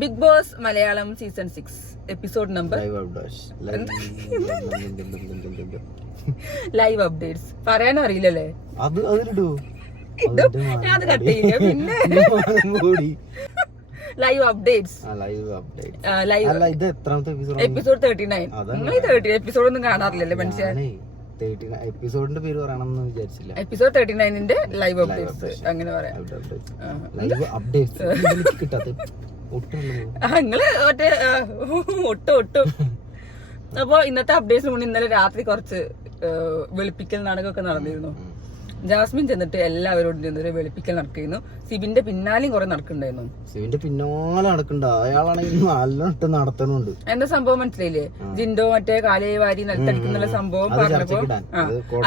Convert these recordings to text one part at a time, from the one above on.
Big Boss Malayalam season 6 episode number live updates പറയാനും അറിയില്ലല്ലേ? ഞാൻ അത് കട്ട് ചെയ്യില്ല. പിന്നെ ലൈവ് അപ്ഡേറ്റ്സ് എപ്പിസോഡ് 39. നിങ്ങൾ 30 എപ്പിസോഡ് ഒന്നും കാണാറില്ലല്ലേ മനുഷ്യൻ? എപ്പിസോഡിന്റെ പേര് പറയണമെന്ന് വിചാരിച്ചില്ല. എപ്പിസോഡ് 39ന്റെ ലൈവ് അപ്ഡേറ്റ്സ് അങ്ങനെ പറയാം. ലൈവ് അപ്ഡേറ്റ്സ് കിട്ടാത്ത നിങ്ങള് മറ്റേ ഒട്ടും. അപ്പൊ ഇന്നത്തെ അപ്ഡേറ്റ്സിന് മുന്നേ ഇന്നലെ രാത്രി കുറച്ച് വെളുപ്പിക്കൽ നാടകമൊക്കെ നടന്നിരുന്നു. ജാസ്മിൻ ചെന്നിട്ട് എല്ലാവരോടും ചെന്നിട്ട് വെളുപ്പിക്കൽ നടക്കുന്നു. സിബിന്റെ പിന്നാലെയും കുറെ നടക്കണ്ടായിരുന്നു. സിബിന്റെ പിന്നാലെ നടക്കണ്ട, അയാളാണെങ്കിൽ നല്ലോണം നടത്തണുണ്ട്. എന്താ സംഭവം മനസ്സിലായില്ലേ? ജിൻഡോ മറ്റേ കാലയെ വാരി നിലത്തടിക്കുന്ന സംഭവം പറഞ്ഞപ്പോ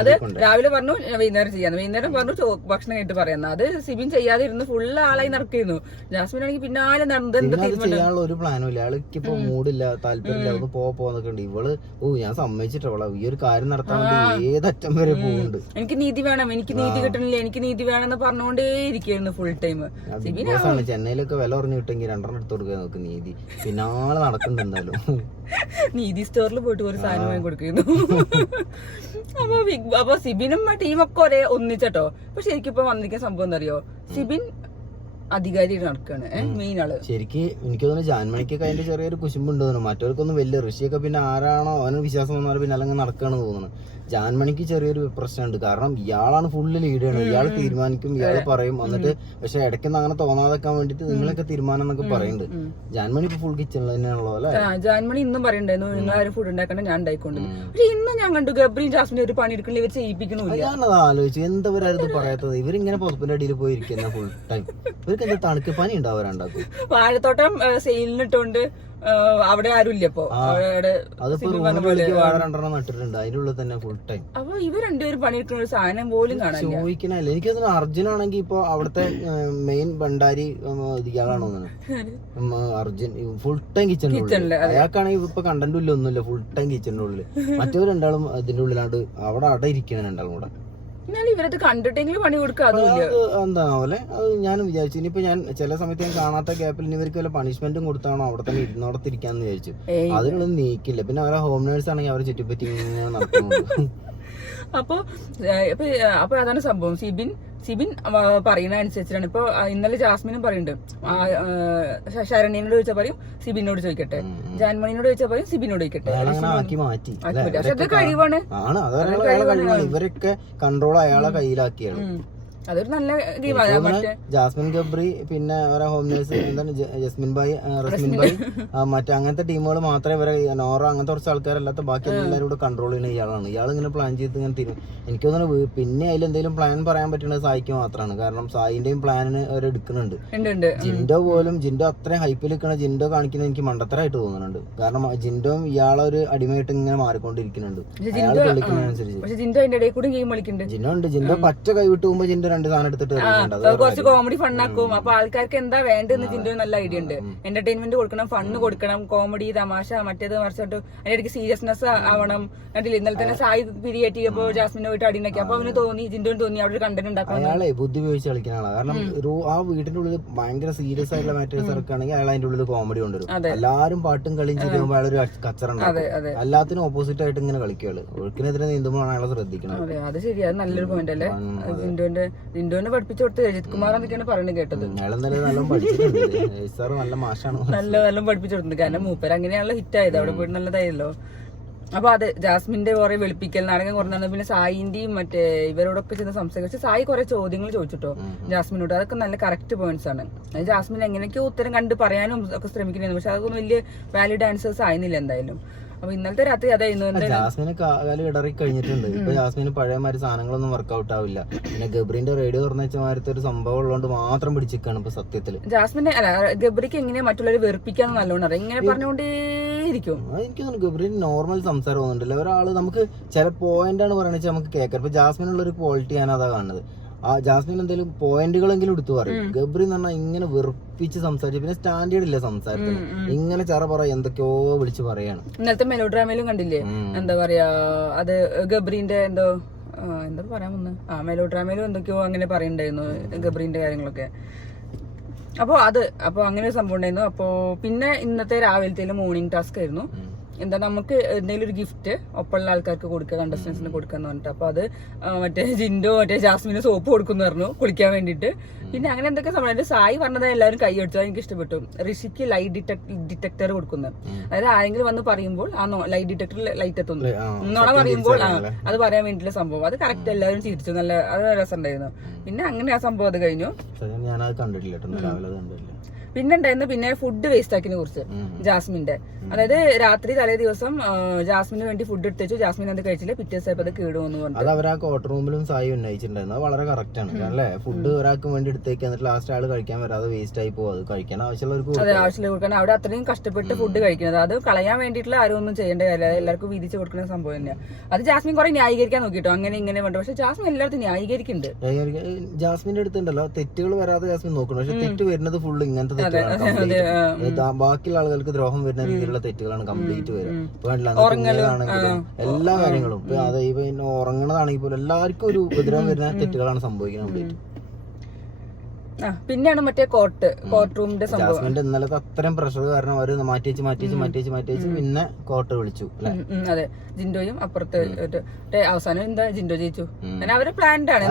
അത് രാവിലെ പറഞ്ഞു വൈകുന്നേരം ചെയ്യാന്ന്, വൈകുന്നേരം പറഞ്ഞു ഭക്ഷണം കഴിഞ്ഞിട്ട് പറയാന്ന്. അത് സിബിൻ ചെയ്യാതെ ഇരുന്ന് ഫുള്ള് ആളായി നടക്കുന്നു. ജാസ്മിൻ ആണെങ്കിൽ പിന്നാലെ നടന്നത് എന്താ ചെയ്യാനുള്ള ഒരു പ്ലാനും ഇല്ല. അയാൾക്ക് ഇപ്പൊ മൂടില്ല, താല്പര്യമില്ല, ഒന്ന് പോന്നൊക്കെ ഉണ്ട്. ഇവള് ഞാൻ സമ്മതിച്ചിട്ടവളാ ഈ ഒരു കാര്യം നടത്താൻ വേണ്ടി ഏതറ്റം വരെ പോകുന്നുണ്ട്. എനിക്ക് നീതി വേണം, എനിക്ക് നീതി കിട്ടണില്ല, എനിക്ക് നീതി വേണമെന്ന് പറഞ്ഞുകൊണ്ടേ ഇരിക്കുന്നു ഫുൾ ടൈം. ചെന്നൈയിലൊക്കെ വില പറഞ്ഞു കിട്ടെങ്കിൽ 2 എടുത്ത് കൊടുക്കാൻ നോക്ക്. നീതി പിന്നാലെ നടക്കുന്നുണ്ടാലും നീതി സ്റ്റോറിൽ പോയിട്ട് ഒരു സാധനം വാങ്ങി കൊടുക്കുന്നു. അപ്പൊ സിബിനും ടീമൊക്കെ ഒരേ ഒന്നിച്ചട്ടോ. പക്ഷെ എനിക്കിപ്പോ വന്നിരിക്കുന്ന സംഭവം എന്താ അറിയോ? സിബിൻ അധികാരി നടക്കാണ് മെയിൻ ആള്. ശരിക്ക് എനിക്ക് തോന്നുന്നു ജാൻമണിക്കൊക്കെ അതിന്റെ ചെറിയൊരു കുശുമ്പുണ്ട് തോന്നുന്നു. മറ്റവർക്കൊന്നും വലിയ ഋഷിയൊക്കെ പിന്നെ ആരാണോ അവന് വിശ്വാസം വന്നാൽ പിന്നെ അല്ലെങ്കിൽ നടക്കുകയാണെന്ന് തോന്നുന്നു. ജാൻമണിക്ക് ചെറിയൊരു പ്രശ്നമുണ്ട്. കാരണം ഇയാളാണ് ഫുള്ള് ലീഡ് ചെയ്യണത്. ഇയാൾ തീരുമാനിക്കും, ഇയാൾ പറയും. എന്നിട്ട് പക്ഷെ ഇടയ്ക്കൊന്നും അങ്ങനെ തോന്നാതെക്കാൻ വേണ്ടിട്ട് നിങ്ങളൊക്കെ തീരുമാനം എന്നൊക്കെ പറയുന്നുണ്ട്. ജാൻമണി ഇപ്പൊ ഫുൾ കിച്ചണിൽ തന്നെയാണല്ലോ അല്ലെ? ജാൻമണി ഇന്നും പറയണ്ടായിരുന്നു നിങ്ങളാരും ഫുഡ് ഉണ്ടാക്കണ്ട, ഞാൻ ഉണ്ടായിക്കൊണ്ട്. പക്ഷെ ഇന്നും ഞാൻ കണ്ടു ഗബ്രിയും ജാസ്മിനും ഒരു പണി എടുക്കണില്ല, ഇവർ ചെയ്യിപ്പിക്കണില്ല. ഞാനത് ആലോചിച്ചു, എന്തവരായിരുന്നു പറയാത്തത്? ഇവരിങ്ങനെ പുതപ്പിന്റെ അടിയിൽ പോയിരിക്കുന്ന ഫുൾ ടൈം. ഇവർക്ക് എന്താ തണുക്ക് പനി ഉണ്ടാവാറുണ്ടാക്കും. വാഴത്തോട്ടം സെയിലിനിട്ടോണ്ട് അവിടെ ആരും ഇല്ല. അപ്പൊ നട്ടിട്ടുണ്ട് അതിനുള്ളിൽ തന്നെ ഫുൾ ടൈം. അപ്പൊ ഇവർ രണ്ടുപേരും പണിയെടുക്കുന്ന ഒരു സാധനം പോലും കാണാൻ ചോദിക്കണല്ലേ. എനിക്ക് തോന്നുന്നു അർജുനാണെങ്കിൽ ഇപ്പൊ അവിടുത്തെ മെയിൻ ഭണ്ഡാരി ഇയാളാണോ അർജുൻ. ഫുൾ ടൈം കിച്ചണിന്റെ അയാൾക്കാണെങ്കിൽ ഇപ്പൊ കണ്ടന്റും ഇല്ല, ഒന്നുമില്ല. ഫുൾ ടൈം കിച്ചണിന്റെ ഉള്ളിൽ. മറ്റവർ രണ്ടാളും ഇതിന്റെ ഉള്ളിലാണ്ട് അവിടെ ഇരിക്കണ രണ്ടാളും കൂടെ. എന്നാലും ഇവരത് കണ്ടിട്ടെങ്കിലും പണി കൊടുക്കാതെ എന്താണല്ലേ അത് ഞാനും വിചാരിച്ചു. ഇനിയിപ്പോ ഞാൻ ചില സമയത്ത് ഞാൻ കാണാത്ത ഗ്യാപ്പിൽ ഇവർക്ക് വല്ല പണിഷ്മെന്റും കൊടുത്താണോ അവിടെ തന്നെ ഇരുന്നോടത്തിരിക്കാന്ന് വിചാരിച്ചു. അതിനുള്ളത് നീക്കില്ല. പിന്നെ അവരെ ഹോം നേഴ്സ് ആണെങ്കിൽ അവരെ ചുറ്റിപ്പറ്റി ഇങ്ങനെ നടക്കുന്നുണ്ട്. അപ്പൊ അതാണ് സംഭവം. സിബിൻ പറയുന്ന അനുസരിച്ചിട്ടാണ്. ഇപ്പൊ ഇന്നലെ ജാസ്മിനും പറയുന്നുണ്ട്, ശരണ്യനോട് ചോദിച്ചാൽ പറയും സിബിനോട് ചോദിക്കട്ടെ, ജാൻമണിനോട് ചോദിച്ചാൽ പറയും സിബിനോട് ചോദിക്കട്ടെ. ആക്കി മാറ്റി. പക്ഷെ അത് കഴിവാണ്. ഇവരൊക്കെ കൺട്രോൾ അയാളെ കയ്യിലാക്കിയാണ്. അതൊരു നല്ല ജാസ്മിൻ ഗബ്രി പിന്നെ അവരെ ഹോം നേഴ്സ് എന്താണ് ജസ്മിൻ ബായി, റസ്മിൻ ബായി, മറ്റേ അങ്ങനത്തെ ടീമുകൾ മാത്രമേ ഇവരെ നോറ അങ്ങനത്തെ കുറച്ച് ആൾക്കാരല്ലാത്ത ബാക്കി എല്ലാവരും കൂടെ കൺട്രോൾ ചെയ്യുന്ന ഇയാളാണ്. ഇയാൾ ഇങ്ങനെ പ്ലാൻ ചെയ്ത് ഇങ്ങനെ തീരും. എനിക്ക് തോന്നുന്നു പിന്നെ അതിൽ എന്തെങ്കിലും പ്ലാൻ പറയാൻ പറ്റുന്നത് സായിക്ക് മാത്രമാണ്. കാരണം സായിന്റെയും പ്ലാനിന് അവർ എടുക്കുന്നുണ്ട്. ജിൻഡോ പോലും ജിൻഡോ അത്രയും ഹൈപ്പിൽ നിൽക്കണ ജിൻഡോ കാണിക്കുന്നത് എനിക്ക് മണ്ടത്തരായിട്ട് തോന്നുന്നുണ്ട്. കാരണം ജിൻഡോയും ഇയാളെ ഒരു അടിമയായിട്ട് ഇങ്ങനെ മാറിക്കൊണ്ടിരിക്കുന്നുണ്ട് അയാൾ കളിക്കുന്നതിനനുസരിച്ച്. ജിൻഡോ ഉണ്ട്. ജിൻഡോ പച്ച കൈവിട്ട് പോകുമ്പോ ജിൻഡോ 2 സാധനം എടുത്തിട്ട് കുറച്ച് കോമഡി ഫണ്ണാക്കും. അപ്പൊ ആൾക്കാർക്ക് എന്താ വേണ്ടതെന്ന് ജിൻഡോ നല്ല ഐഡിയ ഉണ്ട്. എന്റർടൈൻമെന്റ് കൊടുക്കണം, ഫണ്ണ് കൊടുക്കണം, കോമഡി തമാശ മറ്റേത് മറിച്ചിട്ട് അതിനിടയ്ക്ക് സീരിയസ്നെസ് ആവണം. കണ്ടില്ല ഇന്നലെ തന്നെ സായി പിരിയേറ്റിയപ്പോ ജാസ്മിനെ പോയിട്ട് അടിയുണ്ടാക്കി. അപ്പൊ അവന് ജിൻഡോന് തോന്നി അവിടെ ഒരു കണ്ടന്റ് ഉണ്ടാക്കണം. അയാളെ ബുദ്ധി ഉപയോഗിച്ച് കളിക്കുന്ന ആളാണ്. കാരണം ആ വീട്ടിന്റെ ഉള്ളിൽ ഭയങ്കര സീരിയസ് ആയിട്ടുള്ള മാറ്റേഴ്സ് ഇറക്കുകയാണെങ്കിൽ അയാൾ അതിന്റെ ഉള്ളിൽ കോമഡി കൊണ്ടുവരും. എല്ലാരും പാട്ടും കളിയും ചെയ്യുമ്പോൾ അയാൾ ഒരു കച്ചറുണ്ടാവും. എല്ലാത്തിനും ഓപ്പോസിറ്റ് ആയിട്ട് ഇങ്ങനെ കളിക്കുകയാണ്. ഒഴുക്കിനെതിരെ നീന്തുമ്പോഴാണ് അയാളെ ശ്രദ്ധിക്കണം. അത് ശരിയാ, അത് നല്ലൊരു പോയിന്റ് അല്ലേ? ജിൻഡോനെ പഠിപ്പിച്ചു കൊടുത്ത് രജിത് കുമാർ എന്നൊക്കെയാണ് പറയുന്നത് കേട്ടത്. നല്ല പഠിപ്പിച്ചു കൊടുത്തിട്ടുണ്ട്. കാരണം മൂപ്പർ അങ്ങനെയാണല്ലോ ഹിറ്റ് ആയത്, അവിടെ പോയിട്ട് നല്ലതായല്ലോ. അപ്പൊ അത് ജാസ്മിന്റെ കുറെ വെളുപ്പിക്കൽ നാടകം കുറഞ്ഞാണ്. പിന്നെ സായിന്റെയും മറ്റേ ഇവരോടൊക്കെ ചെന്ന് സംസാരിച്ചു. സായി കുറെ ചോദ്യങ്ങൾ ചോദിച്ചിട്ടോ ജാസ്മിനോട്. അതൊക്കെ നല്ല കറക്റ്റ് പോയിന്റ്സ് ആണ്. ജാസ്മിൻ എങ്ങനെയൊക്കെയോ ഉത്തരം കണ്ട് പറയാനും ഒക്കെ ശ്രമിക്കുന്നു. പക്ഷെ അതൊന്നും വലിയ വാലിഡ് ആൻസേഴ്സ് ആയിരുന്നില്ല എന്തായാലും. അപ്പൊ ഇന്നലത്തെ രാത്രി അതായിരുന്നു. ജാസ്മിന് കാലം ഇടറി കഴിഞ്ഞിട്ടുണ്ട്. ഇപ്പൊ ജാസ്മിന് പഴയമാതിരി സാധനങ്ങളൊന്നും വർക്ക്ഔട്ട് ആവില്ല. പിന്നെ ഗബ്രിന്റെ റേഡിയോ തുറന്നു വെച്ചമാരത്തെ ഒരു സംഭവം ഉള്ളതുകൊണ്ട് മാത്രം പിടിച്ചിരിക്കാണ് ഇപ്പൊ സത്യത്തില്. ജാസ്മിനെ അല്ല ഗബ്രിക്ക് എങ്ങനെയാ മറ്റുള്ളവരെ വെറുപ്പിക്കാന്ന് നല്ലോണം അറിയാം. ഇങ്ങനെ പറഞ്ഞുകൊണ്ടേയിരിക്കും. എനിക്ക് തോന്നുന്നു ഗബ്രിന് നോർമൽ സംസാരം ഒന്നുമില്ല. ഒരാള് നമുക്ക് ചില പോയിന്റ് ആണ് പറയണെന്ന് വെച്ചാൽ നമുക്ക് കേൾക്കാം. ഇപ്പൊ ജാസ്മിനുള്ള ഒരു ക്വാളിറ്റി ആണ് അതാ കാണുന്നത്. ആ ജാസ്മിൻ എന്തെങ്കിലും പോയിന്റുകളെങ്കിലും എടുത്തു പറയും. ഗബ്രി എന്ന് പറഞ്ഞാൽ ഇങ്ങനെ വെറുപ്പിച്ച് സംസാരിച്ചു. പിന്നെ സ്റ്റാൻഡേർഡ് ഇല്ല സംസാരത്തിന്. ഇങ്ങനെ ചറ പറ എന്തൊക്കെയോ വിളിച്ച് പറയാണ്. ഇന്നലത്തെ മെലോ ഡ്രാമയിലും കണ്ടില്ലേ, എന്താ പറയാ അത് ഗബ്രീന്റെ എന്താ പറയാൻ വന്ന് മെലോ ഡ്രാമയിലും എന്തൊക്കെയോ അങ്ങനെ പറയണ്ടായിരുന്നു ഗബ്രീന്റെ കാര്യങ്ങളൊക്കെ. അപ്പൊ അങ്ങനെ ഒരു സംഭവം ഉണ്ടായിരുന്നു. അപ്പൊ പിന്നെ ഇന്നത്തെ രാവിലത്തെ മോർണിംഗ് ടാസ്ക് ആയിരുന്നു. എന്താ നമുക്ക് എന്തെങ്കിലും ഒരു ഗിഫ്റ്റ് ഒപ്പമുള്ള ആൾക്കാർക്ക് കൊടുക്കുക, കണ്ടസ്റ്റൻസിന് കൊടുക്കാന്ന് പറഞ്ഞിട്ട്. അപ്പൊ അത് മറ്റേ ജിൻഡോ ജാസ്മിന് സോപ്പ് കൊടുക്കുന്നു പറഞ്ഞു കുളിക്കാൻ വേണ്ടിട്ട്. പിന്നെ അങ്ങനെ എന്തൊക്കെ സംഭവം. സായി പറഞ്ഞത് എല്ലാവരും കൈ അടിച്ചു, എനിക്ക് ഇഷ്ടപ്പെട്ടു. ഋഷിക്ക് ലൈറ്റ് ഡിറ്റക്ടർ കൊടുക്കുന്നത്. അതായത് ആരെങ്കിലും വന്ന് പറയുമ്പോൾ ആ ലൈറ്റ് ഡിറ്റക്ടറിൽ ലൈറ്റ് എത്തുന്നു എന്നോണ പറയുമ്പോൾ അത് പറയാൻ വേണ്ടിയിട്ടുള്ള സംഭവം. അത് കറക്റ്റ് എല്ലാവരും ചിരിച്ചു, നല്ല അത് രസം ഉണ്ടായിരുന്നു. പിന്നെ അങ്ങനെ ആ സംഭവം അത് കഴിഞ്ഞു. പിന്നെ ഉണ്ടായിരുന്നു പിന്നെ ഫുഡ് വേസ്റ്റ് ആക്കിനെ കുറിച്ച് ജാസ്മിന്റെ. അതായത് രാത്രി തലേ ദിവസം ജാസ്മിന് വേണ്ടി ഫുഡ് എടുത്തു, ജാസ്മിൻ അത് കഴിച്ചില്ല, പിറ്റേ ദിവസം അത് കേടുവന്നു പറഞ്ഞു. അത് അവരാ കോട്ട് റൂമിലും സായി ഉന്നയിച്ചിട്ടുണ്ടായിരുന്നു. അത് വളരെ കറക്റ്റ് ആണ്. അല്ലേ, ഫുഡ് ഒരാൾക്ക് വേണ്ടി എടുത്തേക്ക് എന്നിട്ട് ലാസ്റ്റ് ആള് കഴിക്കാൻ വരാതെ വേസ്റ്റ് ആയി പോകും. അത് കഴിക്കാൻ ആവശ്യമുള്ളവർക്ക് അതെ ആവശ്യമുള്ള കൊടുക്കണം. അവിടെ അത്രയും കഷ്ടപ്പെട്ട് ഫുഡ് കഴിക്കുന്നത്, അത് കളയാൻ വേണ്ടിയിട്ടുള്ള ആരും ഒന്നും ചെയ്യേണ്ട കാര്യമില്ല. എല്ലാവർക്കും വീതിച്ച് കൊടുക്കുന്ന സംഭവം തന്നെയാണ്. അത് ജാസ്മിൻ കുറെ ന്യായീകരിക്കാൻ നോക്കിട്ടോ, അങ്ങനെ ഇങ്ങനെ വേണ്ട. പക്ഷെ ജാസ്മിൻ എല്ലായിടത്തും ന്യായീകരിക്കുന്നുണ്ട്. ജാസ്മിന്റെ അടുത്തുണ്ടല്ലോ തെറ്റുകൾ വരാതെ ജാസ്മിൻ നോക്കണം. പക്ഷെ തെറ്റ് വരുന്നത് ഫുള്ള് ഇങ്ങനത്തെ ബാക്കിയുള്ള ആളുകൾക്ക് ദ്രോഹം വരുന്ന രീതിയിലുള്ള തെറ്റുകളാണ് കംപ്ലീറ്റ് വരിക. എല്ലാ കാര്യങ്ങളും അതെ ഇപ്പൊ ഉറങ്ങണതാണെങ്കിൽ പോലും എല്ലാവർക്കും ഒരു ഉപദ്രവം വരുന്ന തെറ്റുകളാണ് സംഭവിക്കുന്നത് കംപ്ലീറ്റ്. പിന്നെയാണ് മറ്റേ കോർട്ട് റൂമിന്റെ സംഭവം. ജാസ്മിന്റെ ഇന്നലത്തെ അത്രയും പ്രഷർ കാരണം അവര് മാറ്റി പിന്നെ കോർട്ട് വിളിച്ചു. അതെ, ജിൻഡോയും അപ്പുറത്ത് അവസാനം എന്താ ജിൻഡോ ജയിച്ചു. അങ്ങനെ അവര് പ്ലാൻഡ് ആണ്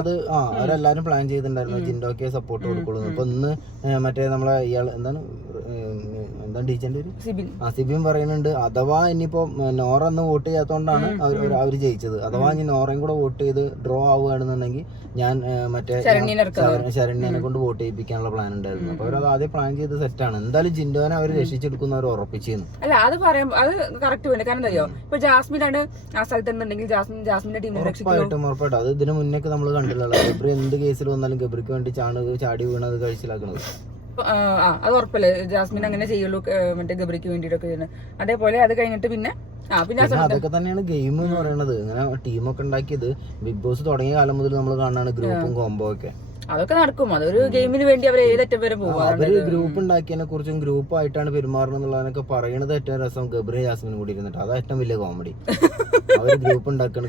അത്. അവരെല്ലാരും പ്ലാൻ ചെയ്തിട്ടുണ്ടായിരുന്നു ജിൻഡോക്കെ സപ്പോർട്ട് കൊടുക്കുള്ളൂ. ഇപ്പൊ ഇന്ന് മറ്റേ നമ്മളെ ഇയാൾ എന്താണ് ടീച്ചറിന്റെ ഒരു സിബിൻ പറയുന്നുണ്ട്, അഥവാ ഇനിയിപ്പോ നോറ അന്ന് വോട്ട് ചെയ്യാത്തോണ്ടാണ് അവര് ജയിച്ചത്. അഥവാ ഇനി നോറയും കൂടെ വോട്ട് ചെയ്ത് ഡ്രോ ആവുകയാണെന്നുണ്ടെങ്കിൽ ഞാൻ മറ്റേ ശരണ്യനെ കൊണ്ട് വോട്ട് ചെയ്യിപ്പിക്കാനുള്ള പ്ലാൻ ഉണ്ടായിരുന്നു. അപ്പൊ അവരത് ആദ്യം പ്ലാൻ ചെയ്ത് സെറ്റാണ്. എന്തായാലും ജിൻഡോനെ അവർ രക്ഷിച്ചെടുക്കുന്ന അവർ ഉറപ്പിച്ചിരുന്നു. അല്ല അത് പറയുമ്പോൾ അത് കറക്റ്റ് വേണ്ട. കാരണം എന്താ ഇപ്പൊ ജാസ്മിനാണ് ആ സ്ഥലത്തുണ്ടെങ്കിൽ ജാസ്മിന്റെ ടീമിനെ ഉറപ്പായിട്ടും അത് ഇതിന് മുന്നേ നമ്മൾ കണ്ടില്ലല്ലോ. ഗബ്രി എന്ത് കേസിൽ വന്നാലും ഗബ്രിക്ക് വേണ്ടി ചാടി വീണത് കഴിച്ചിലാക്കണത്. അത് ഉറപ്പല്ലേ, ജാസ്മിൻ അങ്ങനെ ചെയ്യുള്ളൂ മറ്റേ ഗബ്രിക്ക് വേണ്ടിയിട്ടൊക്കെ ചെയ്യുന്നത്. അതേപോലെ അത് കഴിഞ്ഞിട്ട് പിന്നെ അതൊക്കെ തന്നെയാണ് ഗെയിം എന്ന് പറയുന്നത്. ഇങ്ങനെ ടീമൊക്കെ ഉണ്ടാക്കിയത് ബിഗ് ബോസ് തുടങ്ങിയ കാലം മുതൽ നമ്മൾ കാണാണ്, ഗ്രൂപ്പും കോംബോ ഒക്കെ. അതൊക്കെ നടക്കും. അതൊരു ഗെയിമിന് വേണ്ടി അവർ ഏതറ്റം വരെ പോകും. അവര് ഗ്രൂപ്പ് ഉണ്ടാക്കിയതിനെ കുറിച്ചും ഗ്രൂപ്പായിട്ടാണ് പെരുമാറുന്നത് എന്നുള്ളതിനൊക്കെ പറയുന്നത് ഏറ്റവും രസം ഗബ്രി ജാസ്മിനും കൂടി ഇരുന്നിട്ട്. അതാ ഏറ്റവും വലിയ കോമഡി. അവര് ഗ്രൂപ്പ് ഉണ്ടാക്കണം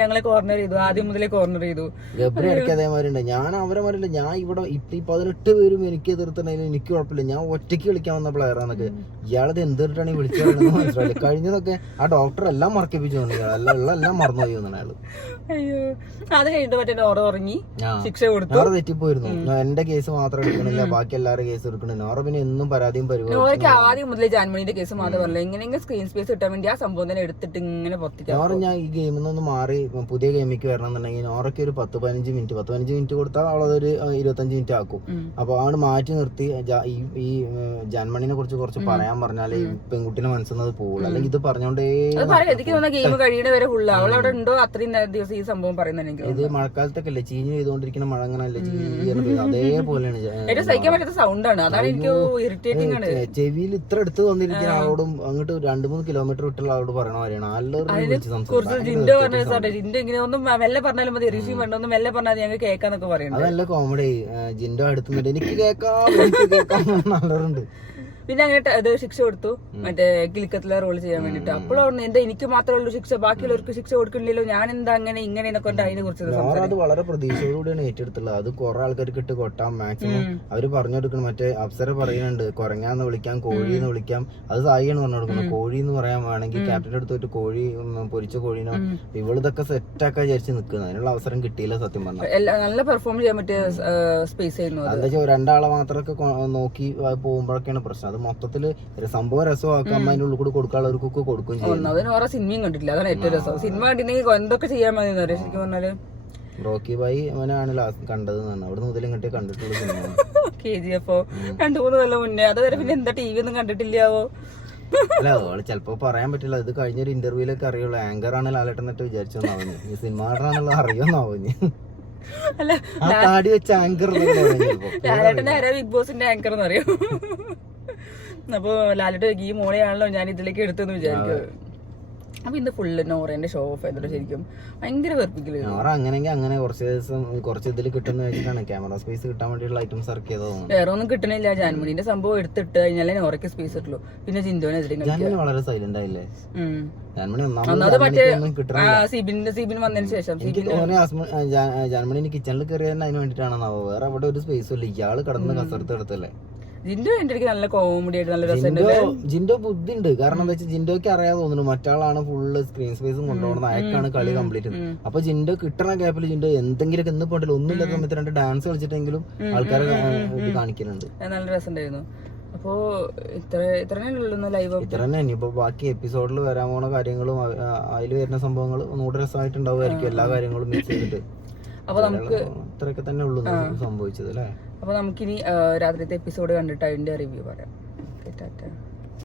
ഞങ്ങളെ കോർണർ ചെയ്തു, ആദ്യം മുതലേ കോർണർ ചെയ്തു. ഗബ്രി ഇടയ്ക്ക് അതേമാതിരി ഉണ്ട്. ഞാൻ അവരെ മാരില്ല, ഞാൻ ഇവിടെ ഇപ്പൊ 18 പേരും എനിക്ക് എതിർത്തിട്ടുണ്ടെങ്കിലും എനിക്ക് കുഴപ്പമില്ല, ഞാൻ ഒറ്റയ്ക്ക് കളിക്കാൻ വന്ന പ്ലെയറാന്നൊക്കെ. ഇയാളത് എന്തിട്ടാണ് ഈ വിളിച്ചു മനസ്സിലായില്ല. കഴിഞ്ഞതൊക്കെ ആ ഡോക്ടർ എല്ലാം മറക്കിപ്പിച്ചു എല്ലാം മറന്നുപോയി എന്നാണ് അയാള്. അയ്യോ, അത് കഴിഞ്ഞിട്ട് മറ്റേ നോറ ഉറങ്ങി ശിക്ഷ കൊടുത്തു. നോറ തെറ്റിപ്പോയിരുന്നു. എന്റെ കേസ് മാത്രം എടുക്കണില്ല, ബാക്കി എല്ലാവരുടെ കേസ് എടുക്കണ. നോറ പിന്നെ എന്നും പരാതിയും പരിപാടി ആദ്യം മുതലേ ജാൻമണിന്റെ കേസ് മാത്രം പറഞ്ഞില്ല, എങ്ങനെയെങ്കിലും സ്ക്രീൻ സ്പേസ് കിട്ടാൻ വേണ്ടി ആ സംഭവം തന്നെ എടുത്തിട്ട് ഇങ്ങനെ പുറത്തേക്ക്. നോറ ഞാൻ ഈ ഗെയിമിൽ നിന്ന് മാറി പുതിയ ഗെയിമിലേക്ക് വരണം എന്നുണ്ടെങ്കിൽ നോറയ്ക്ക് ഒരു 10-15 മിനിറ്റ് കൊടുത്താൽ അവളതൊരു 25 മിനിറ്റ് ആക്കും. അപ്പൊ ആണ് മാറ്റി നിർത്തി ഈ ജാൻമണിനെ കുറിച്ച് കുറച്ച് പറയാൻ പറഞ്ഞാൽ ഈ പെൺകുട്ടിനെ മനസ്സിന്നത് പോകുള്ളൂ. അല്ലെങ്കിൽ ഇത് പറഞ്ഞോണ്ടേ ഗെയിം കഴിയുടെ വരെ ഫുള്ള് അവൾ അവിടെ ഉണ്ടോ അത്രയും ദിവസം ഈ സംഭവം പറയുന്നുണ്ടെങ്കിൽ. ഇത് മഴക്കാലത്തൊക്കെ അല്ലേ ചീഞ്ഞ് ചെയ്തോണ്ടിരിക്കുന്ന മഴ അങ്ങനല്ലേ അതേപോലെയാണ്. സഹിക്കാൻ പറ്റാത്ത സൗണ്ടാണ്, അതാണ് എനിക്ക് ഇറിറ്റേറ്റിംഗ് ആണ്. ചെവിയിൽ ഇത്ര അടുത്ത് വന്നിരിക്കുന്ന ആളോടും അങ്ങോട്ട് 2-3 കിലോമീറ്റർ വിട്ടുള്ള ആളോട് പറയണ മാതിരിയാണ്. ജിൻഡോ പറഞ്ഞ ജിൻഡോ ഇങ്ങനെ ഒന്നും മെല്ലെ പറഞ്ഞാലും മതി, ഋഷി വേണ്ട ഒന്നും മെല്ലെ പറഞ്ഞാൽ ഞങ്ങൾക്ക് കേൾക്കാന്നൊക്കെ പറയുന്നത്. അതല്ല കോമഡി. ജിൻഡോ അടുത്തുനിന്നിട്ട് എനിക്ക് കേൾക്കാം നല്ലതുണ്ട്. പിന്നെ അങ്ങനെ അത് ശിക്ഷ കൊടുത്തു മറ്റേ കിലിക്കത്തിലെ റോൾ ചെയ്യാൻ വേണ്ടിട്ട്. അപ്പോഴും എന്താ എനിക്ക് മാത്രമേ ഉള്ളൂ ശിക്ഷ, ബാക്കിയുള്ളവർക്ക് ശിക്ഷ കൊടുക്കണില്ലല്ലോ, ഞാൻ എന്താ അങ്ങനെ ഇങ്ങനെ എന്നൊക്കെ അതിനെ കുറിച്ച് അത് വളരെ പ്രതീക്ഷയോടുകൂടിയാണ് ഏറ്റെടുത്തുള്ളത്. അത് കുറെ ആൾക്കാർക്ക് ഇട്ട് കൊട്ടാം മാക്സിമം അവര് പറഞ്ഞു കൊടുക്കണം. മറ്റേ അപ്സര പറയുന്നുണ്ട് കൊരങ്ങാന്ന് വിളിക്കാം, കോഴിന്ന് വിളിക്കാം. അത് സായിയാണ് പറഞ്ഞു കൊടുക്കുന്നത്. കോഴി എന്ന് പറയാൻ വേണമെങ്കിൽ ക്യാപ്റ്റന്റെ അടുത്ത് പോയിട്ട് കോഴി പൊരിച്ച കോഴീനോ ഇവളിതൊക്കെ സെറ്റാക്കാൻ വിചാരിച്ച് നിൽക്കുന്നത്. അതിനുള്ള അവസരം കിട്ടിയില്ല സത്യം പറഞ്ഞാൽ. നല്ല പെർഫോം ചെയ്യാൻ പറ്റിയ സ്പേസ് ആയിരുന്നു. എന്താ വെച്ചാൽ രണ്ടാളെ മാത്രമൊക്കെ നോക്കി പോകുമ്പോഴൊക്കെയാണ് പ്രശ്നം. അത് മൊത്തത്തില് സംഭവം രസമാക്കാൻ അതിന്റെ ഉള്ളിൽ കൂടെ കൊടുക്കാനുള്ളവർക്കൊക്കെ കൊടുക്കും ചെയ്യും. ഓരോ സിനിമയും കണ്ടിട്ടില്ല, അതാണ് ഏറ്റവും രസം. സിനിമ കണ്ടിട്ടുണ്ടെങ്കിൽ എന്തൊക്കെ ചെയ്യാൻ മതി ശരിക്കും പറഞ്ഞാല്. റോക്കി ബായി അവനാണ് ലാസ്റ്റ് കണ്ടത്. അവിടെ മുതൽ ഇങ്ങോട്ടേ കണ്ടിട്ടുള്ള സിനിമ KGF 2-3 കൊല്ലം മുന്നേ. അതുവരെ പിന്നെ എന്താ TV ഒന്നും കണ്ടിട്ടില്ലാവോ? അല്ല അവള് ചിലപ്പോ പറയാൻ പറ്റില്ല. ഇത് കഴിഞ്ഞൊരു ഇന്റർവ്യൂലൊക്കെ അറിയുള്ളൂ. ആങ്കർ ആണ് ലാലേട്ടൻ എന്നിട്ട് വിചാരിച്ചോന്നാവുന്നു, ഈ സിനിമ ആണെന്നുള്ളത് അറിയോന്നാവുന്നു. താടി വെച്ച ആങ്കർ ലാലേട്ടന്റെ ആരാ ബിഗ് ബോസിന്റെ ആങ്കർ എന്ന് അറിയോ? അപ്പൊ ലാലേട്ട് ഈ മോളെയാണല്ലോ ഞാൻ ഇതിലേക്ക് എടുത്തെന്ന് വിചാരിക്കും. അപ്പൊ ഇന്ന് ഫുള്ള് നോറേന്റെ ഷോ ഓഫ് ചെയ്തിട്ട് ശരിക്കും ഭയങ്കര വെറുപ്പിക്കല്. നോറ അങ്ങനെയെങ്കിൽ അങ്ങനെ കുറച്ച് ദിവസം കുറച്ച് ഇതിൽ കിട്ടുന്ന വെച്ചിട്ടാണ് ക്യാമറ സ്പേസ് കിട്ടാൻ വേണ്ടിയുള്ള ഐറ്റംസ് ഇറക്കി ചെയ്തത്. വേറെ ഒന്നും കിട്ടണില്ല. ജാൻമണിന്റെ സംഭവം എടുത്തിട്ട് കഴിഞ്ഞാലേ നോറയ്ക്ക് സ്പേസ് കിട്ടുള്ളൂ. പിന്നെ ജിൻഡോനെതിരെ ജാൻമണി വളരെ സൈലന്റ് ആയില്ലേ? ജാൻമണി ഒന്നാമത് മറ്റേ കിട്ടണം. സിബിൻ വന്നതിന് ശേഷം ജാൻമണി കിച്ചണിൽ കയറിയ അതിന് വേണ്ടിട്ടാണെന്നാവോ, വേറെ അവിടെ ഒരു സ്പേസും ഇല്ല. ഇയാള് കടന്ന് കസർത്ത് എടുത്തല്ലേ. ജിൻഡോ എന്റെ ഇടയ്ക്ക് നല്ല കോമഡി ആയിട്ട് നല്ല രസമുണ്ട്. ജിൻഡോ ബുദ്ധി ഉണ്ട്. കാരണം എന്താ വെച്ചാൽ ജിൻഡോക്ക് അറിയാതെ തോന്നുന്നു മറ്റാളാണ് ഫുള്ള് സ്ക്രീൻ സ്പേസും കൊണ്ടുപോകുന്നത്, അയക്കാണ് കളി കംപ്ലീറ്റ്. അപ്പൊ ജിൻഡോ കിട്ടണ ഗ്യാപ്പിൽ ജിൻഡോ എന്തെങ്കിലും ഇന്ന് പോയിട്ടില്ല, ഒന്നുമില്ലാത്ത സമയത്ത് 2 ഡാൻസ് കളിച്ചിട്ടെങ്കിലും ആൾക്കാരെ ഇത് കാണിക്കുന്നുണ്ട്. നല്ല രസമുണ്ടായിരുന്നു. അപ്പോ ഇത്രയുള്ള ലൈവ് ഇത്ര തന്നെ. ഇനിയിപ്പോ ബാക്കി എപ്പിസോഡിൽ വരാൻ പോണ കാര്യങ്ങളും അതിൽ വരുന്ന സംഭവങ്ങൾ ഒന്നുകൂടെ രസമായിട്ടുണ്ടാവുമായിരിക്കും, എല്ലാ കാര്യങ്ങളും മിക്സ് ചെയ്തിട്ട്. അപ്പൊ നമുക്ക് ഇത്രയൊക്കെ തന്നെ ഉള്ളൂ സംഭവിച്ചത് അല്ലേ. അപ്പൊ നമുക്കിനി രാത്രിത്തെ എപ്പിസോഡ് കണ്ടിട്ട് അതിന്റെ റിവ്യൂ പറയാം. ടാറ്റ.